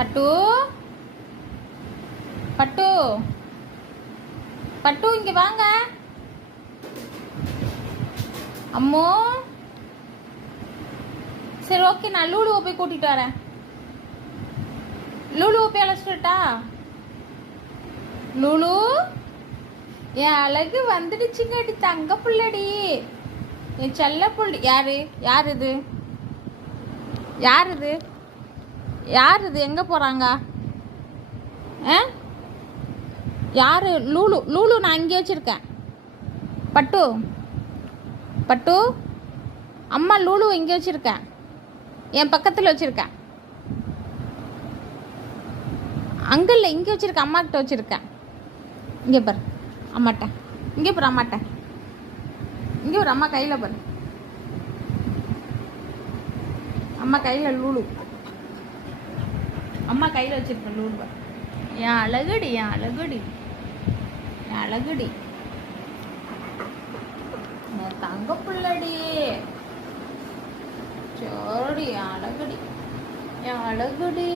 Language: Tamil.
பட்டு பட்டு பட்டு இங்க வாங்க. அம்மோ சரி ஓகே, நான் லூலுவை போய் கூட்டிட்டு வரேன். லூலுவை போய் அழைச்சிட்டா. லூலு என் அழகு வந்துடுச்சுங்கடி, தங்க புள்ளடி, என் செல்ல புள்ளி. யாரு யார் இது? யார் இது? யார் இது? எங்கே போகிறாங்க? யாரு? லூலு. லூலு நான் இங்கே வச்சுருக்கேன். பட்டு பட்டு அம்மா லூலு இங்கே வச்சுருக்கேன், என் பக்கத்தில் வச்சுருக்கேன். அங்கே இல்லை, இங்கே வச்சுருக்கேன், அம்மா கிட்ட வச்சுருக்கேன். இங்கே பாரு அம்மாட்ட, இங்கே பாரு அம்மாட்ட, இங்கே ஒரு அம்மா கையில் பாரு, அம்மா கையில் லூலு, அம்மா கையில் வச்சுருக்கேன் லூலு பாரு. என் அழகுடி, என் அழகுடி, என் அழகுடி, என் தங்க பிள்ளடி, சோடி, என் அழகுடி, என் அழகுடி.